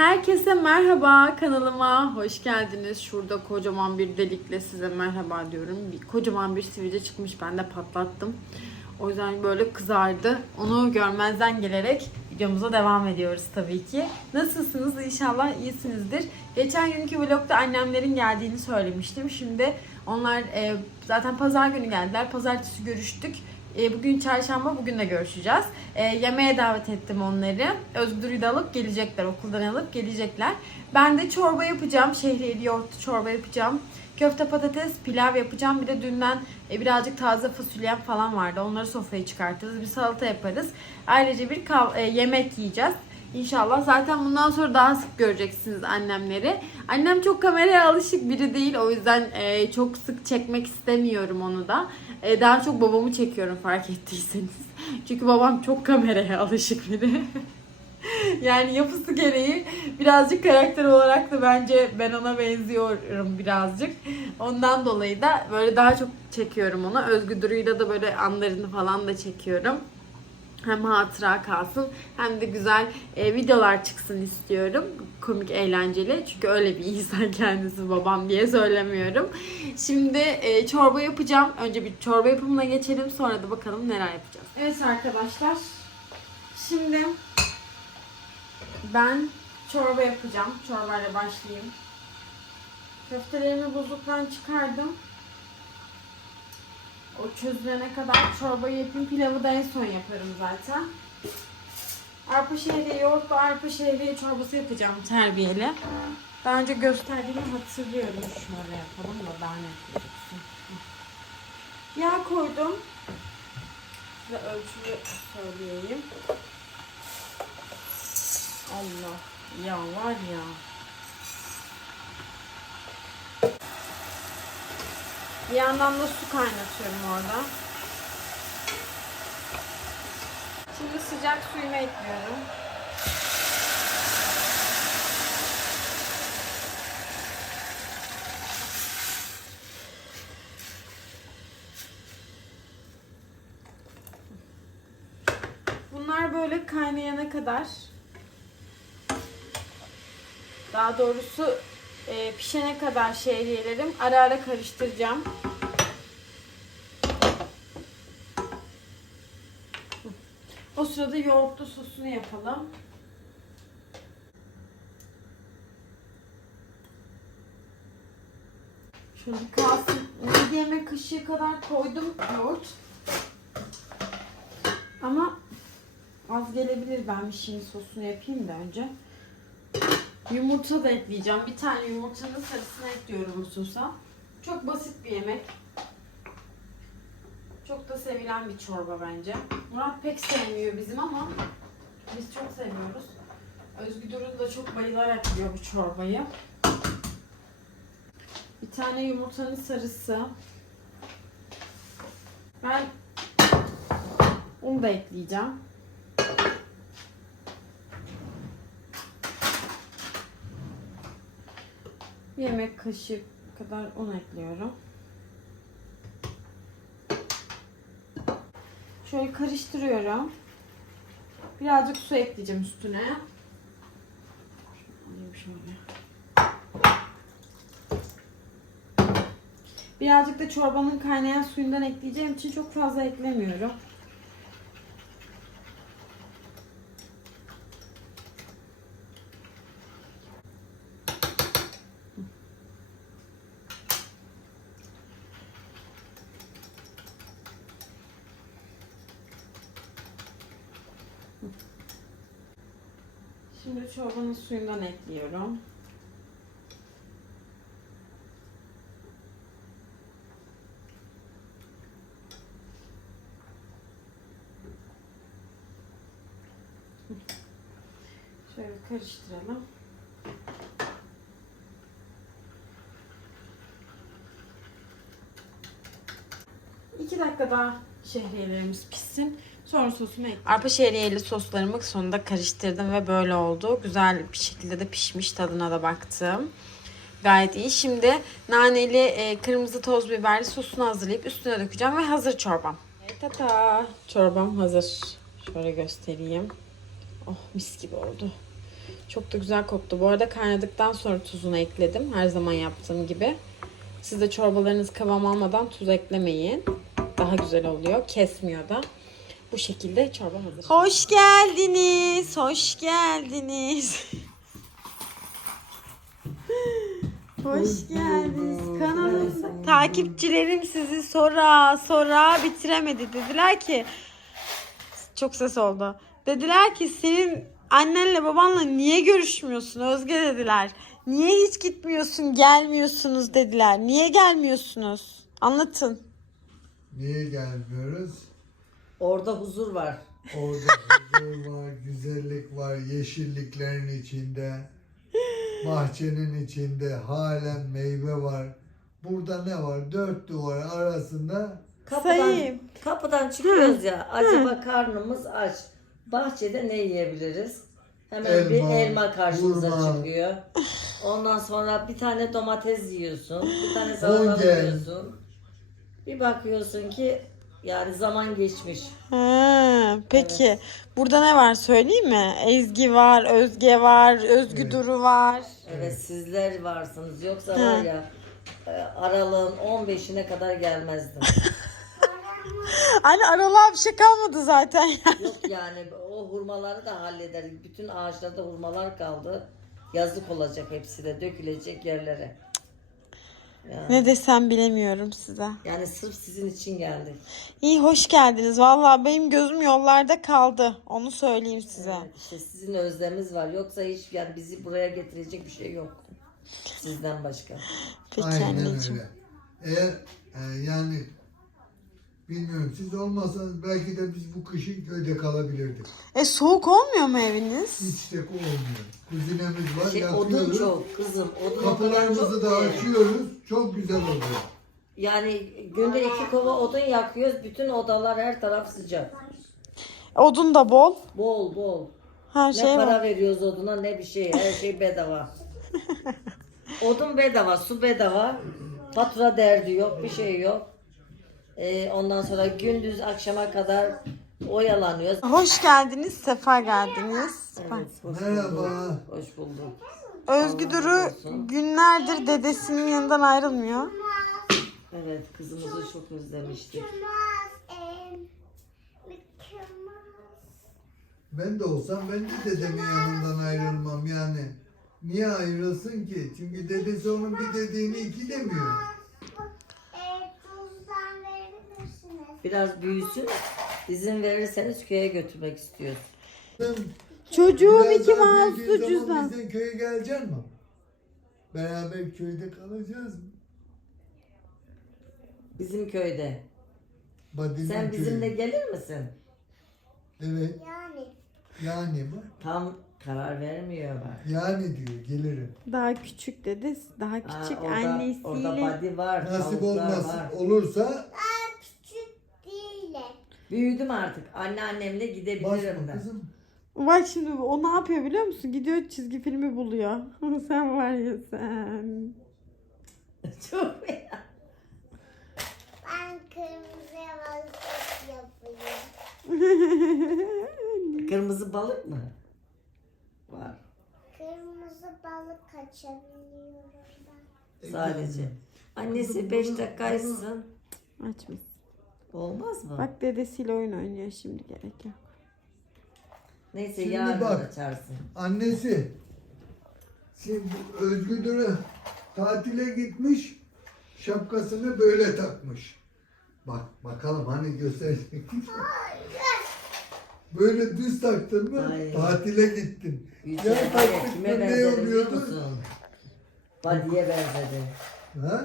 Herkese merhaba kanalıma hoş geldiniz. Şurada kocaman bir delikle size merhaba diyorum. Bir, kocaman bir sivilce çıkmış ben de patlattım. O yüzden böyle kızardı. Onu görmezden gelerek videomuza devam ediyoruz tabii ki. Nasılsınız? İnşallah iyisinizdir. Geçen günkü vlogda annemlerin geldiğini söylemiştim. Şimdi onlar e, zaten pazar günü geldiler. Pazartesi görüştük. E, bugün çarşamba, bugün de görüşeceğiz. E, yemeğe davet ettim onları. Özgür'ü de alıp gelecekler, okuldan alıp gelecekler. Ben de çorba yapacağım, şehriyeli yoğurtlu çorba yapacağım. Köfte patates, pilav yapacağım. Bir de dünden e, birazcık taze fasulyem falan vardı. Onları sofraya çıkartırız. Bir salata yaparız. Ayrıca bir e, yemek yiyeceğiz. İnşallah. Zaten bundan sonra daha sık göreceksiniz annemleri. Annem çok kameraya alışık biri değil. O yüzden e, çok sık çekmek istemiyorum onu da. E, daha çok babamı çekiyorum fark ettiyseniz. Çünkü babam çok kameraya alışık biri. yani yapısı gereği birazcık karakter olarak da bence ben ona benziyorum birazcık. Ondan dolayı da böyle daha çok çekiyorum onu. Özgü Duru'yla da böyle anlarını falan da çekiyorum hem hatıra kalsın hem de güzel e, videolar çıksın istiyorum. Komik, eğlenceli. Çünkü öyle bir insan kendisi babam diye söylemiyorum. Şimdi e, çorba yapacağım. Önce bir çorba yapımına geçelim. Sonra da bakalım neler yapacağız. Evet arkadaşlar. Şimdi ben çorba yapacağım. Çorbayla başlayayım. Köftelerimi buzluktan çıkardım. O çözülene kadar çorbayı yapayım. Pilavı da en son yaparım zaten. Arpa şehriye, yoğurtlu arpa şehriye çorbası yapacağım terbiyeli. Daha önce gösterdiğimi hatırlıyorum. Şöyle yapalım da daha net. Yağ koydum. Size ölçülü söyleyeyim. Allah ya var ya. Bir yandan da su kaynatıyorum orada. Şimdi sıcak suyumu ekliyorum. Bunlar böyle kaynayana kadar daha doğrusu e, pişene kadar şehriyelerim ara ara karıştıracağım. O sırada yoğurtlu sosunu yapalım. Şöyle kalsın. Bir yemek kaşığı kadar koydum yoğurt. Ama az gelebilir. Ben bir şeyin sosunu yapayım da önce. Yumurta da ekleyeceğim. Bir tane yumurtanın sarısını ekliyorum bu. Çok basit bir yemek. Çok da sevilen bir çorba bence. Murat pek sevmiyor bizim ama biz çok seviyoruz. Özgü Durun da çok bayılarak yiyor bu çorbayı. Bir tane yumurtanın sarısı. Ben onu da ekleyeceğim. Bir yemek kaşığı kadar un ekliyorum. Şöyle karıştırıyorum. Birazcık su ekleyeceğim üstüne. Birazcık da çorbanın kaynayan suyundan ekleyeceğim için çok fazla eklemiyorum. Şimdi çorbanın suyundan ekliyorum. Şöyle karıştıralım. İki dakika daha şehriyelerimiz pişsin. Sonra sosunu ekleyelim. Arpa şehriyeli soslarımı sonunda karıştırdım ve böyle oldu. Güzel bir şekilde de pişmiş. Tadına da baktım. Gayet iyi. Şimdi naneli e, kırmızı toz biberli sosunu hazırlayıp üstüne dökeceğim ve hazır çorbam. Tata. Çorbam hazır. Şöyle göstereyim. Oh mis gibi oldu. Çok da güzel koktu. Bu arada kaynadıktan sonra tuzunu ekledim. Her zaman yaptığım gibi. Siz de çorbalarınız kıvam almadan tuz eklemeyin. Daha güzel oluyor. Kesmiyor da. Bu şekilde çorba hazır. Hoş geldiniz. Hoş geldiniz. Hoş geldiniz. Kanalım. Takipçilerim sizi sora sora bitiremedi. Dediler ki çok ses oldu. Dediler ki senin annenle babanla niye görüşmüyorsun Özge dediler. Niye hiç gitmiyorsun gelmiyorsunuz dediler. Niye gelmiyorsunuz? Anlatın. Niye gelmiyoruz? Orada huzur var. Orada huzur var, güzellik var, yeşilliklerin içinde, bahçenin içinde halen meyve var. Burada ne var? Dört duvar arasında Kapıdan, Sayayım. kapıdan çıkıyoruz ya. Acaba karnımız aç. Bahçede ne yiyebiliriz? Hemen bir Elma, elma karşımıza hurma. çıkıyor. Ondan sonra bir tane domates yiyorsun. Bir tane salata yiyorsun. Bir bakıyorsun ki yani zaman geçmiş. Ha, peki. Burada ne var söyleyeyim mi? Ezgi var, Özge var, Özgü Duru var. Evet sizler varsınız. Yoksa var ya e, aralığın 15'ine kadar gelmezdim. Anne aralığa bir şey kalmadı zaten ya. Yok yani o hurmaları da hallederiz. Bütün ağaçlarda hurmalar kaldı. Yazık olacak hepsi de dökülecek yerlere. Yani, Ne desem bilemiyorum size. yani sırf sizin için geldik. İyi hoş geldiniz. Vallahi benim gözüm yollarda kaldı. Onu söyleyeyim size. Evet, işte sizin özlemimiz var. Yoksa hiç yani bizi buraya getirecek bir şey yok. Sizden başka. Peki aynen anneciğim. öyle. Eğer e, yani bilmiyorum siz olmasanız belki de biz bu kışın köyde kalabilirdik. E soğuk olmuyor mu eviniz? Hiç de olmuyor. Kuzinemiz var, Şey, odun yakıyoruz. çok kızım. Odun Kapılarımızı da açıyoruz. Çok güzel oluyor. Yani günde iki kova odun yakıyoruz. Bütün odalar her taraf sıcak. Odun da bol. Bol bol. Her Ne şey para var. veriyoruz oduna ne bir şey. Her şey bedava. Odun bedava, su bedava. Fatura derdi yok, bir şey yok. Ee, ondan sonra gündüz akşama kadar oyalanıyoruz. Hoş geldiniz, sefa geldiniz. Evet, hoş Merhaba. bulduk. Hoş bulduk. Özgü Duru günlerdir dedesinin yanından ayrılmıyor. Evet, kızımızı çok özlemiştik. Ben de olsam ben de dedemin yanından ayrılmam yani. Niye ayrılsın ki? Çünkü dedesi onun bir dediğini iki demiyor. Biraz büyüsün, izin verirseniz köye götürmek istiyoruz. Çocuğum Biraz daha mouse'lu zaman cüzdan. Bizden köye gelecek mi? Beraber köyde kalacağız mı? Bizim köyde. Badinin Sen bizimle köyü. gelir misin? Evet. Yani Yani mı? Tam karar vermiyor bak. Yani diyor gelirim. Daha küçük dedi. Daha Aa, küçük orada, annesiyle. orada body var, Nasip tavuklar olmaz. var. Olursa küçük değil. Büyüdüm artık. Anneannemle gidebilirim başma ben. kızım. Bak şimdi o ne yapıyor biliyor musun? Gidiyor çizgi filmi buluyor. sen var ya sen. Çok Ben kırmızı vazgeç yapıyorum. Kırmızı balık mı? Var. Kırmızı balık kaçabiliyorum ben. Sadece. Annesi 5 dakikaysın. Açmış. Olmaz mı? Bak dedesiyle oyun oynuyor şimdi gerek yok. Neyse Şimdi yarın bak. açarsın. Annesi şimdi Özgür Duru tatile gitmiş şapkasını böyle takmış. Bak bakalım hani gösterecek. böyle düz taktın mı Hayır. tatile gittin. Yüce Ya ya taktık kime mı ne oluyordu? Buddy'ye benzedi. Ha?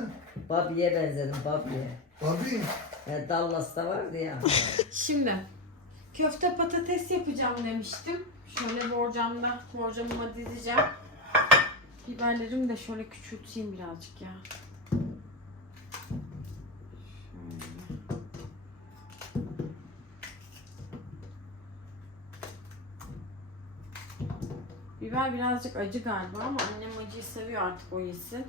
Bobby'ye benzedim Bobby'ye. Abi Yani Dallas'ta vardı ya. Şimdi köfte patates yapacağım demiştim. Şöyle borcamda borcamıma dizeceğim. Biberlerimi de şöyle küçülteyim birazcık ya. Biber birazcık acı galiba ama annem acıyı seviyor artık o yesin.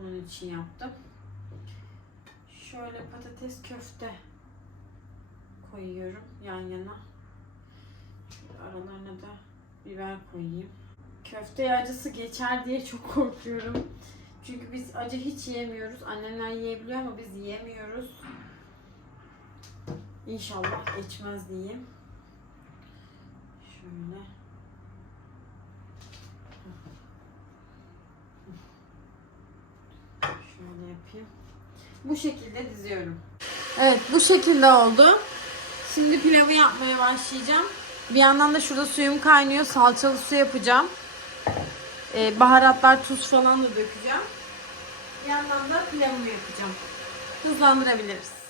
Onun için yaptım. Şöyle patates köfte koyuyorum yan yana. Şöyle aralarına da biber koyayım. köfte acısı geçer diye çok korkuyorum. Çünkü biz acı hiç yiyemiyoruz. Annemler yiyebiliyor ama biz yiyemiyoruz. İnşallah geçmez diyeyim. Şöyle. Şöyle yapayım. Bu şekilde diziyorum. Evet bu şekilde oldu. Şimdi pilavı yapmaya başlayacağım. Bir yandan da şurada suyum kaynıyor. Salçalı su yapacağım. Ee, baharatlar, tuz falan da dökeceğim. Bir yandan da pilavımı yapacağım. Hızlandırabiliriz.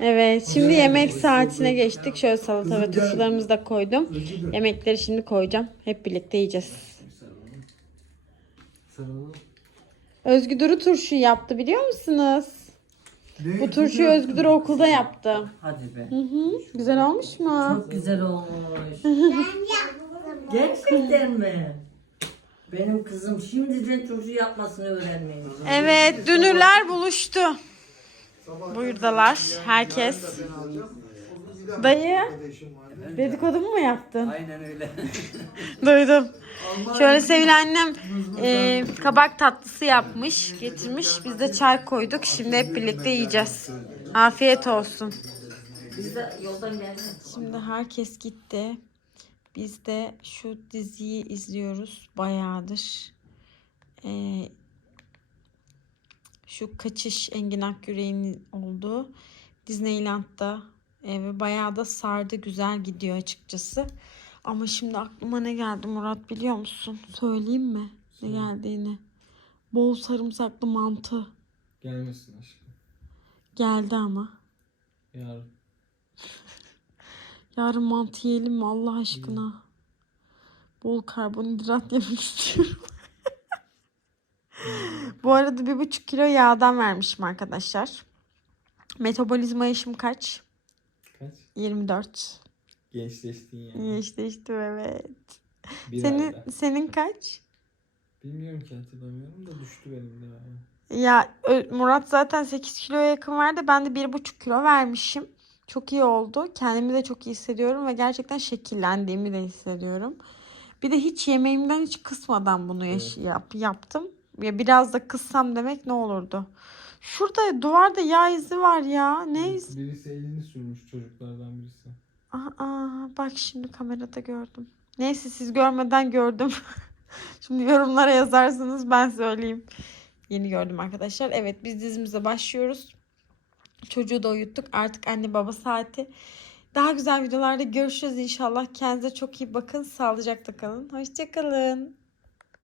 Evet şimdi yemek saatine geçtik. Şöyle salata ve turşularımızı da koydum. Yemekleri şimdi koyacağım. Hep birlikte yiyeceğiz. Özgü Duru turşu yaptı biliyor musunuz? Bu turşuyu Özgü Duru okulda yaptı. Hadi be. Hı hı. Güzel olmuş mu? Çok güzel olmuş. Ben yaptım. Gerçekten mi? Benim kızım şimdiden turşu yapmasını öğrenmeyi. Evet dünürler buluştu. Buyurdalar herkes. Dayı dedikodumu mu yaptın? Aynen öyle. Duydum. Şöyle Sevil annem e, kabak tatlısı yapmış, getirmiş. Biz de çay koyduk. Şimdi hep birlikte yiyeceğiz. Afiyet olsun. Biz de yoldan geldik. Şimdi herkes gitti. Biz de şu diziyi izliyoruz bayağıdır. Ee, şu kaçış Engin Akgüre'nin olduğu Disneyland'da e, ve bayağı da sardı güzel gidiyor açıkçası. Ama şimdi aklıma ne geldi Murat biliyor musun? Söyleyeyim mi ne geldiğini? Bol sarımsaklı mantı Gelmesin aşkım. geldi ama. Yarın. Yarın mantı yiyelim mi Allah aşkına? Bol karbonhidrat yemek istiyorum. Bu arada bir buçuk kilo yağdan vermişim arkadaşlar. Metabolizma yaşım kaç? Kaç? 24. Gençleştin yani. Gençleştim evet. Bir Senin ayda. senin kaç? Bilmiyorum ki hatırlamıyorum da düştü benim de. ya. Murat zaten 8 kiloya yakın verdi. Ben de 1,5 kilo vermişim. Çok iyi oldu. Kendimi de çok iyi hissediyorum ve gerçekten şekillendiğimi de hissediyorum. Bir de hiç yemeğimden hiç kısmadan bunu yaş- yap, yaptım. Ya biraz da kıssam demek ne olurdu? Şurada duvarda yağ izi var ya. Ne izi? Birisi elini sürmüş çocuklardan birisi. Aa, bak şimdi kamerada gördüm. Neyse siz görmeden gördüm. şimdi yorumlara yazarsınız ben söyleyeyim. Yeni gördüm arkadaşlar. Evet biz dizimize başlıyoruz. Çocuğu da uyuttuk. Artık anne baba saati. Daha güzel videolarda görüşürüz inşallah. Kendinize çok iyi bakın. Sağlıcakla kalın. Hoşçakalın.